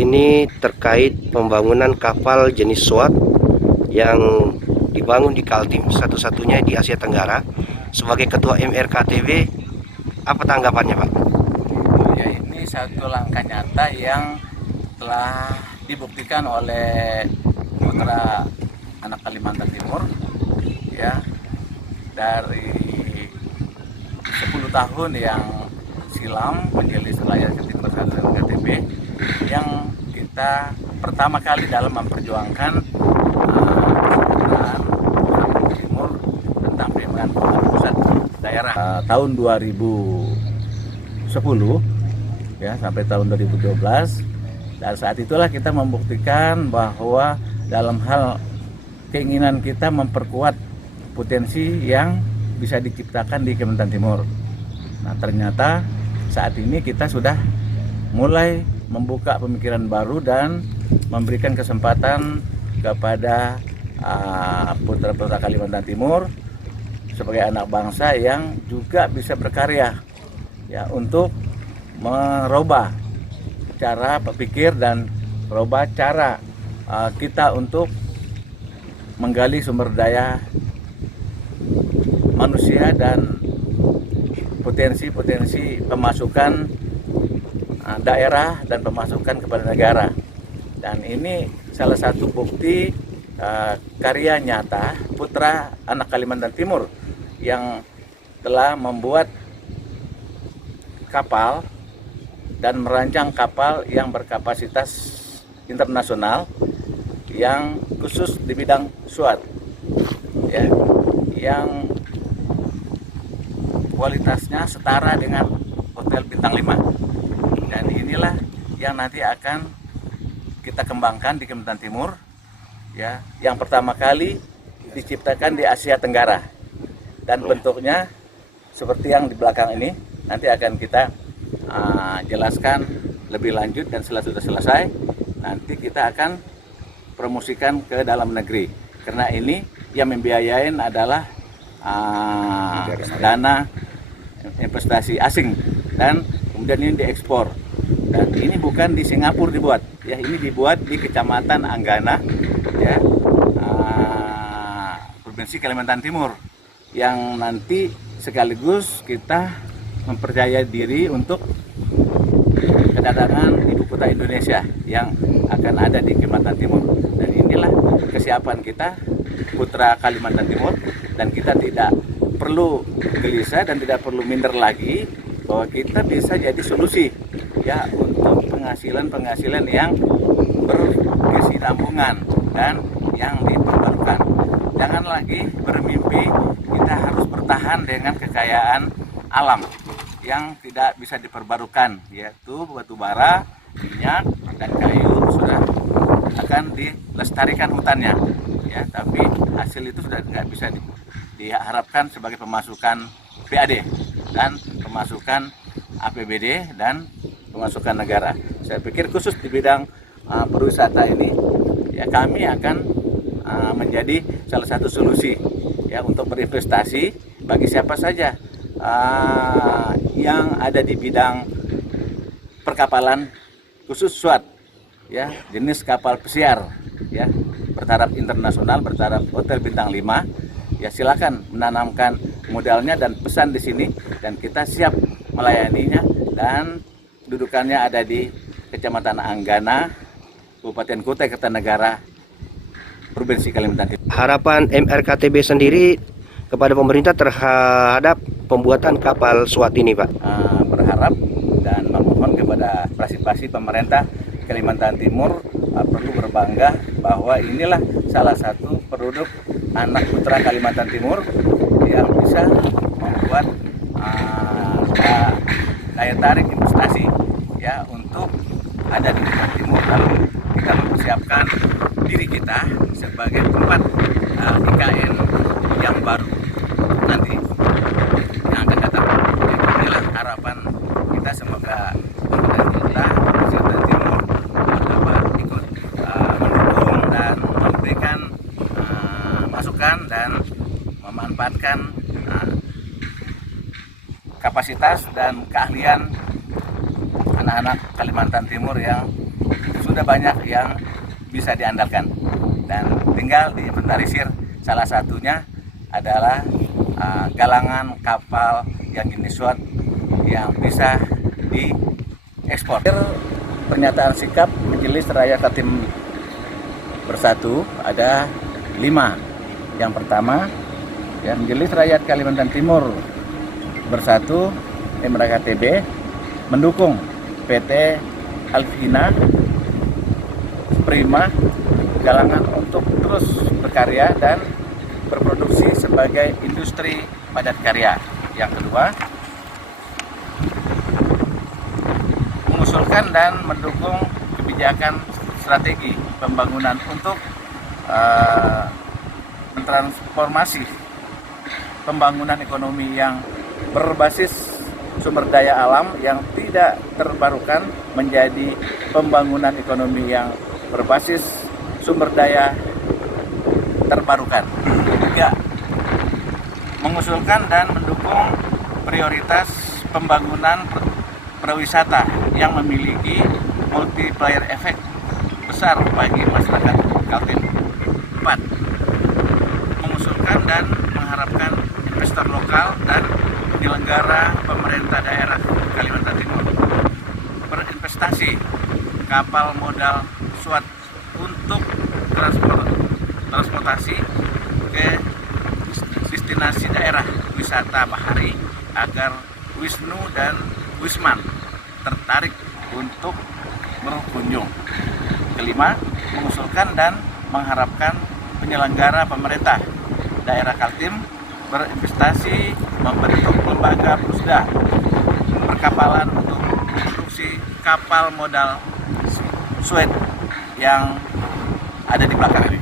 ini terkait pembangunan kapal jenis SWAT yang dibangun di Kaltim, satu-satunya di Asia Tenggara. Sebagai Ketua MRKTB, apa tanggapannya, Pak? Ya, ini satu langkah nyata yang telah dibuktikan oleh putra anak Kalimantan Timur, ya, dari 10 tahun yang silam menjadi layar ketik bersatu dengan KTP, yang kita pertama kali dalam memperjuangkan Timur tentang pembangunan pusat daerah tahun 2010 ya sampai tahun 2012. Dan saat itulah kita membuktikan bahwa dalam hal keinginan kita memperkuat potensi yang bisa diciptakan di Kalimantan Timur. Nah, ternyata saat ini kita sudah mulai membuka pemikiran baru dan memberikan kesempatan kepada putra-putra Kalimantan Timur sebagai anak bangsa yang juga bisa berkarya ya untuk merubah cara berpikir dan merubah cara kita untuk menggali sumber daya manusia dan potensi-potensi pemasukan daerah dan pemasukan kepada negara. Dan ini salah satu bukti karya nyata putra anak Kalimantan Timur yang telah membuat kapal dan merancang kapal yang berkapasitas internasional yang khusus di bidang SWAT ya, yang kualitasnya setara dengan hotel bintang 5. Dan inilah yang nanti akan kita kembangkan di Kalimantan Timur ya, yang pertama kali diciptakan di Asia Tenggara. Dan bentuknya seperti yang di belakang ini, nanti akan kita jelaskan lebih lanjut, dan setelah sudah selesai nanti kita akan promosikan ke dalam negeri, karena ini yang membiayain adalah dana investasi asing, dan kemudian ini diekspor. Dan ini bukan di Singapura dibuat ya, ini dibuat di Kecamatan Anggana ya, Provinsi Kalimantan Timur, yang nanti sekaligus kita mempercayai diri untuk kedatangan ibu kota Indonesia yang akan ada di Kalimantan Timur. Dan inilah kesiapan kita putra Kalimantan Timur, dan kita tidak perlu gelisah dan tidak perlu minder lagi bahwa kita bisa jadi solusi ya untuk penghasilan yang berkesinambungan dan yang diperbarukan. Jangan lagi bermimpi kita harus bertahan dengan kekayaan alam yang tidak bisa diperbarukan, yaitu batu bara, minyak, dan kayu sudah akan dilestarikan hutannya ya, tapi hasil itu sudah nggak bisa diharapkan sebagai pemasukan PAD dan pemasukan APBD dan pemasukan negara. Saya pikir khusus di bidang perwisata ini ya, kami akan menjadi salah satu solusi ya untuk berinvestasi bagi siapa saja yang ada di bidang perkapalan khusus SWAT ya, jenis kapal pesiar ya, bertaraf internasional, bertaraf hotel bintang 5 ya, silakan menanamkan modalnya dan pesan di sini, dan kita siap melayaninya. Dan dudukannya ada di Kecamatan Anggana, Kabupaten Kutai Kartanegara, Provinsi Kalimantan Timur. Harapan MRKTB sendiri kepada pemerintah terhadap pembuatan kapal SWAT ini, Pak? Berharap dan memohon kepada partisipasi pemerintah Kalimantan Timur perlu berbangga bahwa inilah salah satu produk anak putra Kalimantan Timur yang bisa membuat daya tarik investasi ya untuk ada di Kalimantan Timur. Lalu kita mempersiapkan diri kita sebagai tempat IKN yang baru nanti yang akan datang. Inilah harapan kita, semoga pemerintah Kalimantan Timur dapat ikut mendukung dan memberikan masukan dan memanfaatkan kapasitas dan keahlian anak-anak Kalimantan Timur yang sudah banyak yang bisa diandalkan dan tinggal diinventarisir. Salah satunya adalah galangan kapal yang jenis SWAT yang bisa diekspor. Pernyataan sikap Majelis Rakyat Kaltim Bersatu ada 5. Yang pertama, ya, Majelis Rakyat Kalimantan Timur Bersatu MRKTB mendukung PT Alvina Prima Galangan untuk terus berkarya dan berproduksi sebagai industri padat karya. Yang kedua, mengusulkan dan mendukung kebijakan strategi pembangunan untuk mentransformasi pembangunan ekonomi yang berbasis sumber daya alam yang tidak terbarukan menjadi pembangunan ekonomi yang berbasis sumber daya terbarukan. Ketiga, mengusulkan dan mendukung prioritas pembangunan pariwisata yang memiliki multiplier efek besar bagi masyarakat Kaltim. 4, mengusulkan dan mengharapkan investor lokal dan penyelenggara pemerintah daerah Kalimantan Timur berinvestasi kapal modal SWAT untuk transportasi ke destinasi daerah wisata bahari agar Wisnu dan Wisman tertarik untuk berkunjung. Kelima, mengusulkan dan mengharapkan penyelenggara pemerintah daerah Kaltim berinvestasi membentuk lembaga pusda perkapalan untuk produksi kapal modal SWAT yang ada di belakang ini.